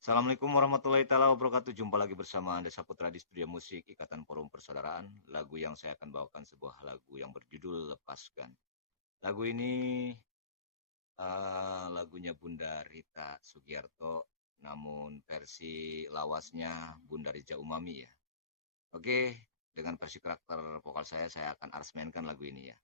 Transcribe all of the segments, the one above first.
Assalamualaikum warahmatullahi taala wabarakatuh. Jumpa lagi bersama Anda Saputra di Studio Musik Ikatan Forum Persaudaraan. Lagu yang saya akan bawakan sebuah lagu yang berjudul Lepaskan. Lagu ini lagunya Bunda Rita Sugiarto, namun versi lawasnya Bunda Riza Umami ya. Oke, dengan versi karakter vokal saya akan aransemenkan lagu ini ya.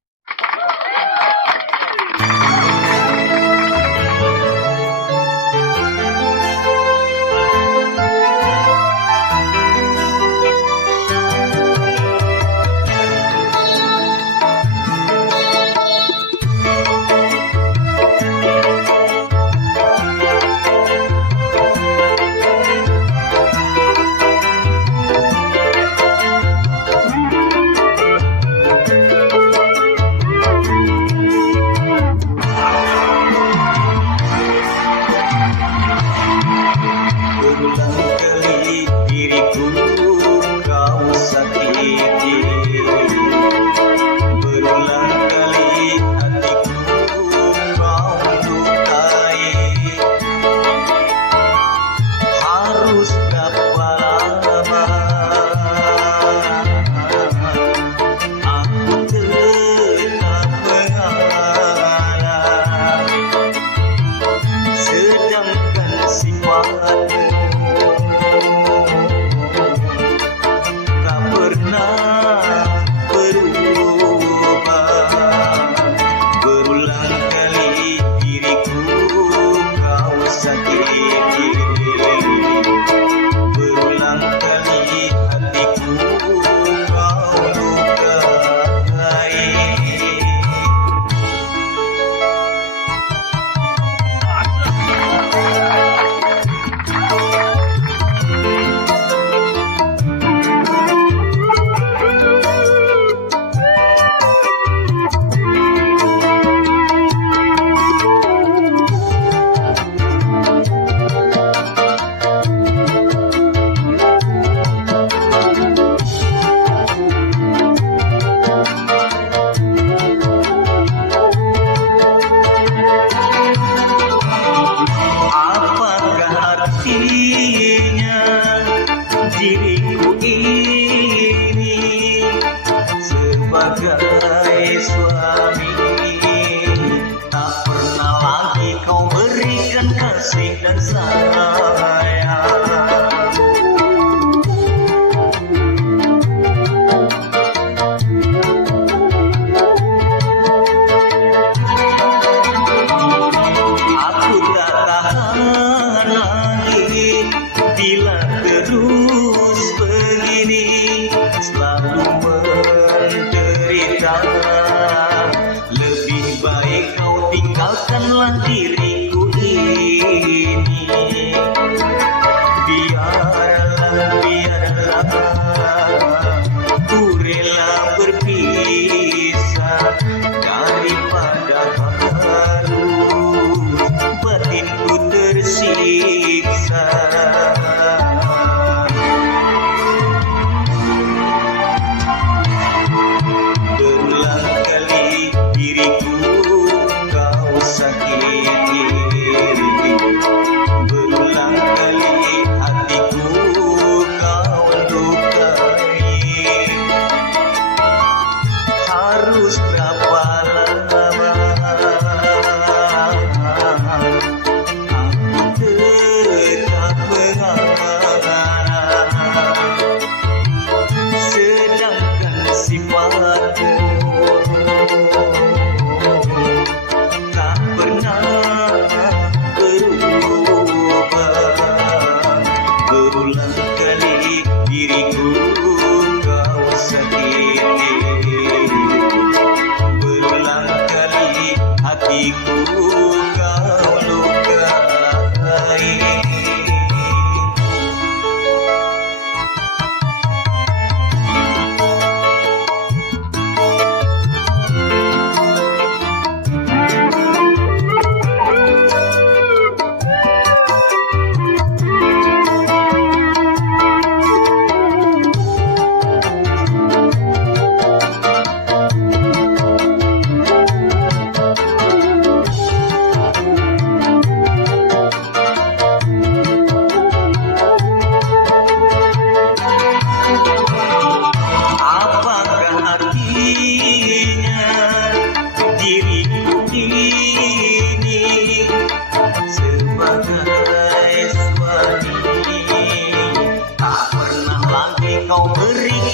Diriku ini sebagai suami, tak pernah lagi kau berikan kasih dan sayang. Aku tak tahan lagi bila terus begini, selalu menderita. Lebih baik kau tinggalkanlah diriku ini. Biarlah ku rela berpisah daripada harus batinku tersiksa. Berulang kali diriku kau sakiti.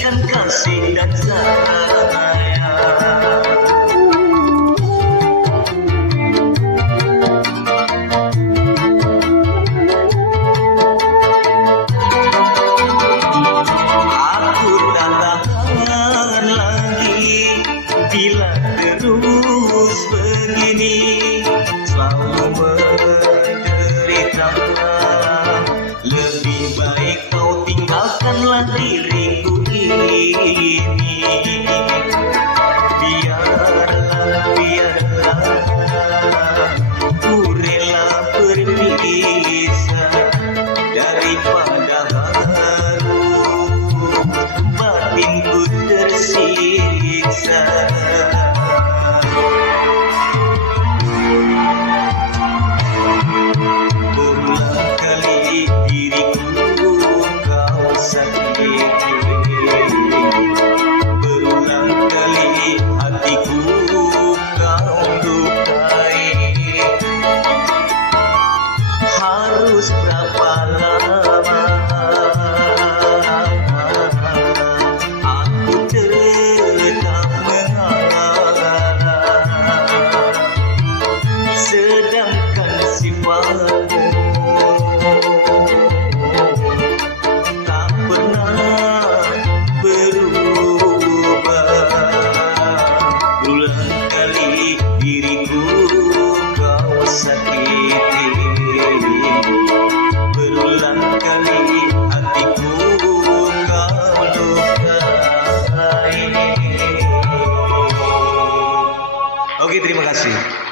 berikan kasih dan sayang. Aku tak tahan lagi bila terus begini, selalu menderita. Lebih baik kau tinggalkanlah diriku ini. Biarlah ku rela berpisah daripada harus batinku tersiksa. Berulang kali diriku kau sakiti, berulang kali hatiku kau lukai. Harus berapa lama aku tetap mengalah, sedangkan sifatmu tak pernah berubah. Berulang kali diriku kau sakiti, berulang kali hatiku kau lukai. Oke, terima kasih.